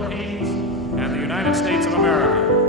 Philippines, and the United States of America.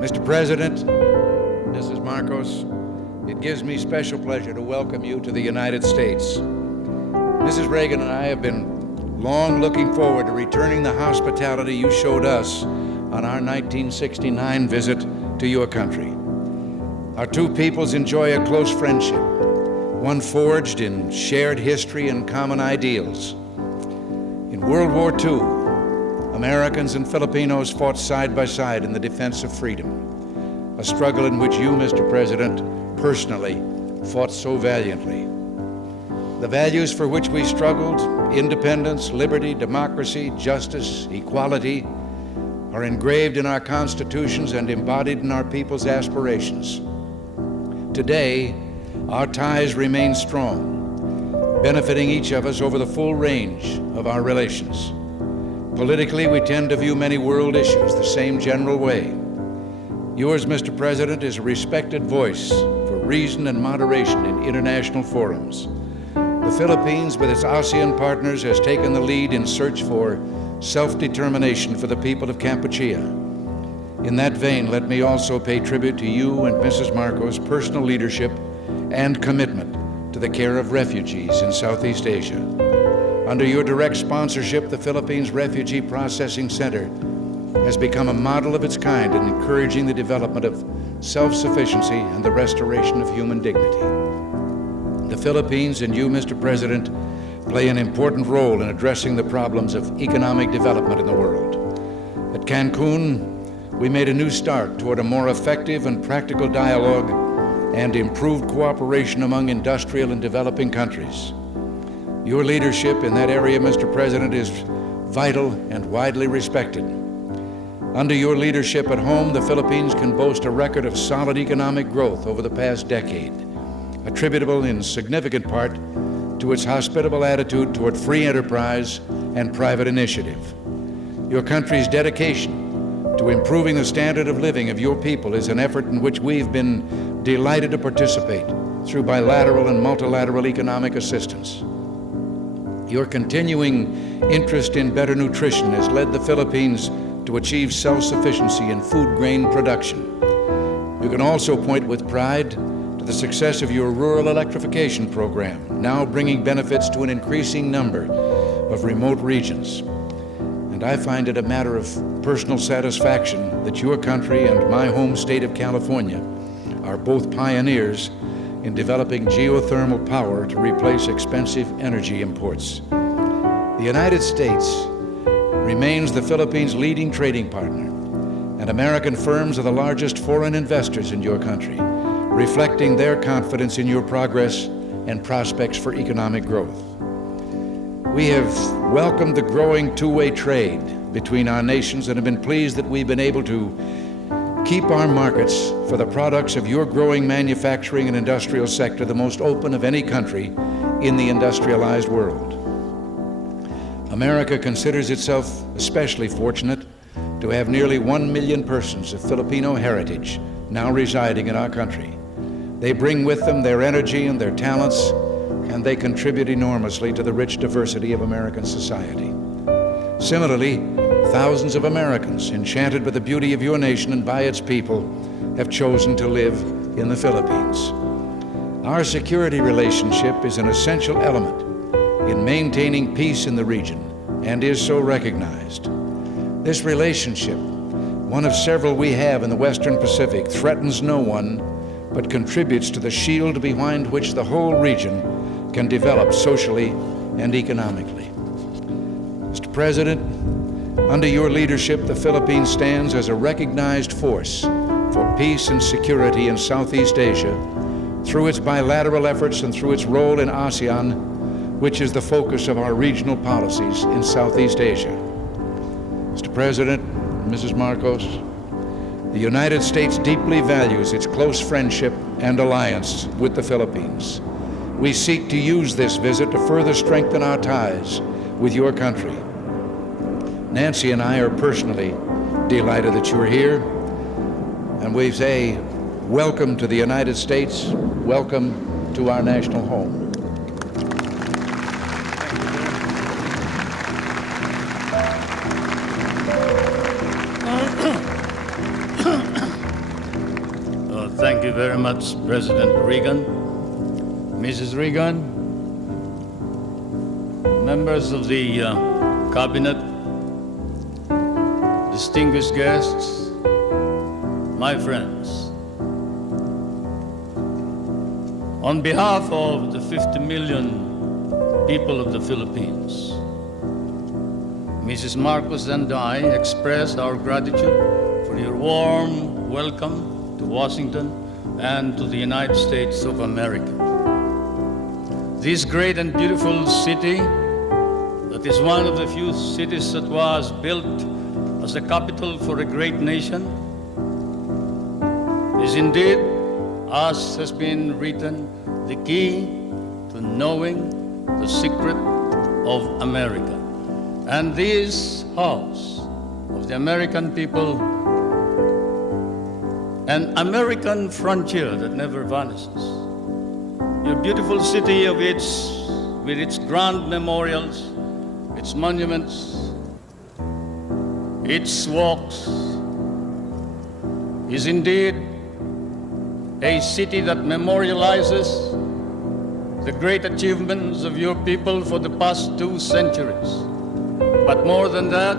Mr. President, Mrs. Marcos, it gives me special pleasure to welcome you to the United States. Mrs. Reagan and I have been long looking forward to returning the hospitality you showed us on our 1969 visit to your country. Our two peoples enjoy a close friendship, one forged in shared history and common ideals. In World War II, Americans and Filipinos fought side by side in the defense of freedom, a struggle in which you, Mr. President, personally fought so valiantly. The values for which we struggled, independence, liberty, democracy, justice, equality, are engraved in our constitutions and embodied in our people's aspirations. Today, our ties remain strong, benefiting each of us over the full range of our relations. Politically, we tend to view many world issues the same general way. Yours, Mr. President, is a respected voice for reason and moderation in international forums. The Philippines, with its ASEAN partners, has taken the lead in search for self-determination for the people of Kampuchea. In that vein, let me also pay tribute to you and Mrs. Marcos' personal leadership and commitment to the care of refugees in Southeast Asia. Under your direct sponsorship, the Philippines Refugee Processing Center has become a model of its kind in encouraging the development of self-sufficiency and the restoration of human dignity. The Philippines and you, Mr. President, play an important role in addressing the problems of economic development in the world. At Cancun, we made a new start toward a more effective and practical dialogue and improved cooperation among industrial and developing countries. Your leadership in that area, Mr. President, is vital and widely respected. Under your leadership at home, the Philippines can boast a record of solid economic growth over the past decade, attributable in significant part to its hospitable attitude toward free enterprise and private initiative. Your country's dedication to improving the standard of living of your people is an effort in which we've been delighted to participate through bilateral and multilateral economic assistance. Your continuing interest in better nutrition has led the Philippines to achieve self-sufficiency in food grain production. You can also point with pride to the success of your rural electrification program, now bringing benefits to an increasing number of remote regions. And I find it a matter of personal satisfaction that your country and my home state of California are both pioneers in developing geothermal power to replace expensive energy imports. The United States remains the Philippines' leading trading partner, and American firms are the largest foreign investors in your country, reflecting their confidence in your progress and prospects for economic growth. We have welcomed the growing two-way trade between our nations and have been pleased that we've been able to keep our markets for the products of your growing manufacturing and industrial sector the most open of any country in the industrialized world. America considers itself especially fortunate to have nearly 1 million persons of Filipino heritage now residing in our country. They bring with them their energy and their talents, and they contribute enormously to the rich diversity of American society. Similarly, thousands of Americans, enchanted with the beauty of your nation and by its people, have chosen to live in the Philippines. Our security relationship is an essential element in maintaining peace in the region and is so recognized. This relationship, one of several we have in the Western Pacific, threatens no one but contributes to the shield behind which the whole region can develop socially and economically. Mr. President, under your leadership, the Philippines stands as a recognized force for peace and security in Southeast Asia through its bilateral efforts and through its role in ASEAN, which is the focus of our regional policies in Southeast Asia. Mr. President, Mrs. Marcos, the United States deeply values its close friendship and alliance with the Philippines. We seek to use this visit to further strengthen our ties with your country. Nancy and I are personally delighted that you are here, and we say welcome to the United States, welcome to our national home. Thank you very much, President Reagan, Mrs. Reagan, members of the Cabinet, distinguished guests, my friends. On behalf of the 50 million people of the Philippines, Mrs. Marcos and I express our gratitude for your warm welcome to Washington and to the United States of America. This great and beautiful city, that is one of the few cities that was built as a capital for a great nation, is indeed, as has been written, the key to knowing the secret of America. And this house of the American people, an American frontier that never vanishes. Your beautiful city with its grand memorials, its monuments, its walks, is indeed a city that memorializes the great achievements of your people for the past 2 centuries. But more than that,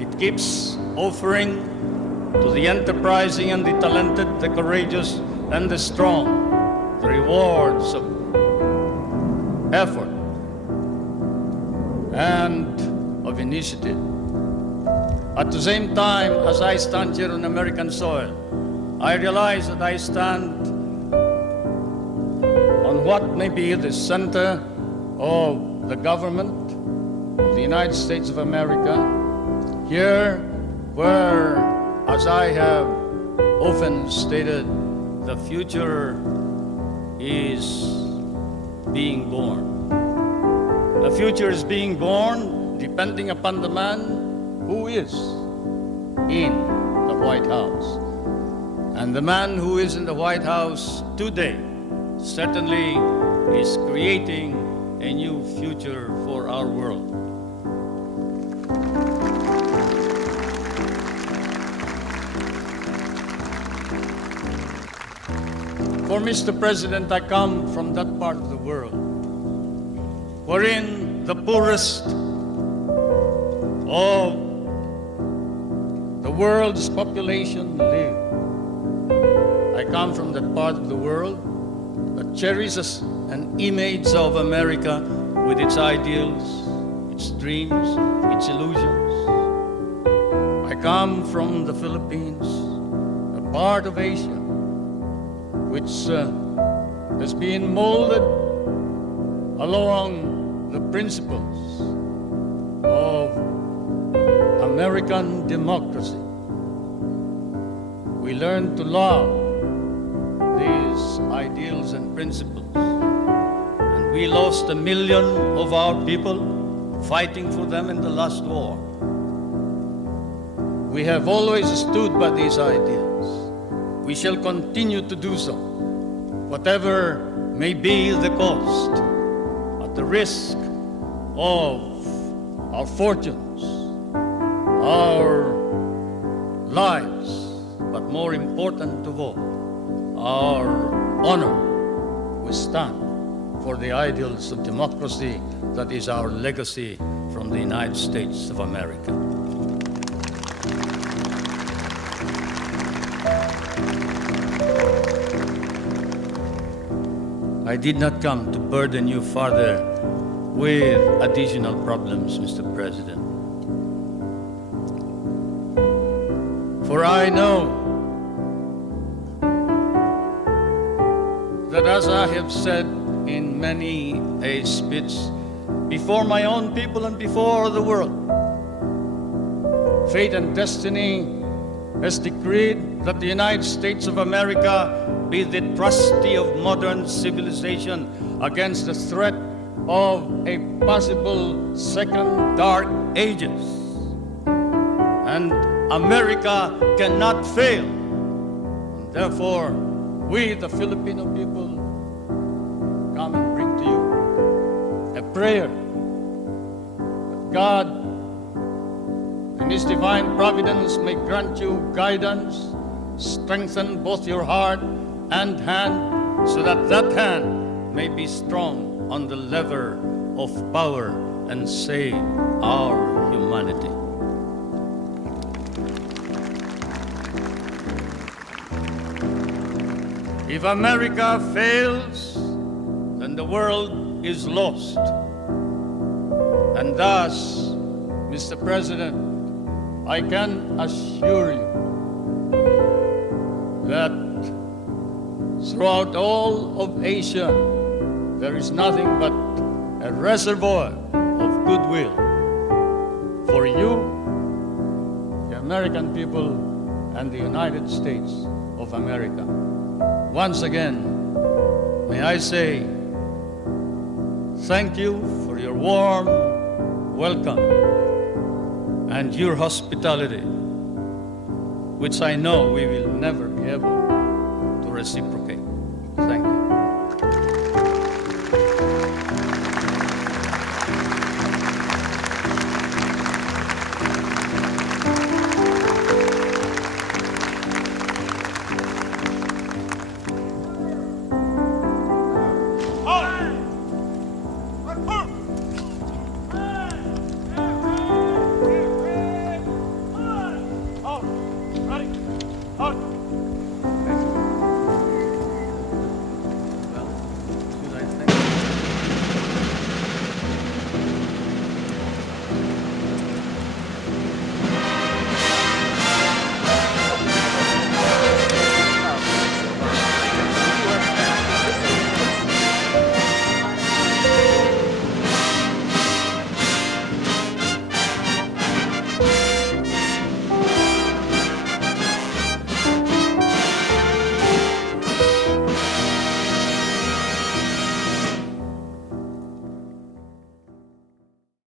it keeps offering to the enterprising and the talented, the courageous and the strong, the rewards of effort and of initiative. At the same time, as I stand here on American soil, I realize that I stand on what may be the center of the government of the United States of America, here where, as I have often stated, the future is being born. The future is being born depending upon the man who is in the White House. And the man who is in the White House today certainly is creating a new future for our world. For Mr. President, I come from that part of the world wherein the poorest of the world's population live. I come from that part of the world that cherishes an image of America with its ideals, its dreams, its illusions. I come from the Philippines, a part of Asia, which has been molded along the principles of American democracy. We learn to love these ideals and principles, and we lost 1 million of our people fighting for them in the last war. We have always stood by these ideals. We shall continue to do so, whatever may be the cost, at the risk of our fortunes, our lives, but more important of all, our honor. We stand for the ideals of democracy that is our legacy from the United States of America. I did not come to burden you further with additional problems, Mr. President. For I know that, as I have said in many a speech before my own people and before the world, fate and destiny has decreed that the United States of America be the trustee of modern civilization against the threat of a possible second dark ages. And America cannot fail. And therefore, we, the Filipino people, come and bring to you a prayer that God, in His divine providence, may grant you guidance, strengthen both your heart and hand, so that that hand may be strong on the lever of power and save our humanity. If America fails, then the world is lost. And thus, Mr. President, I can assure you that throughout all of Asia, there is nothing but a reservoir of goodwill for you, the American people, and the United States of America. Once again, may I say thank you for your warm welcome and your hospitality, which I know we will never be able to reciprocate.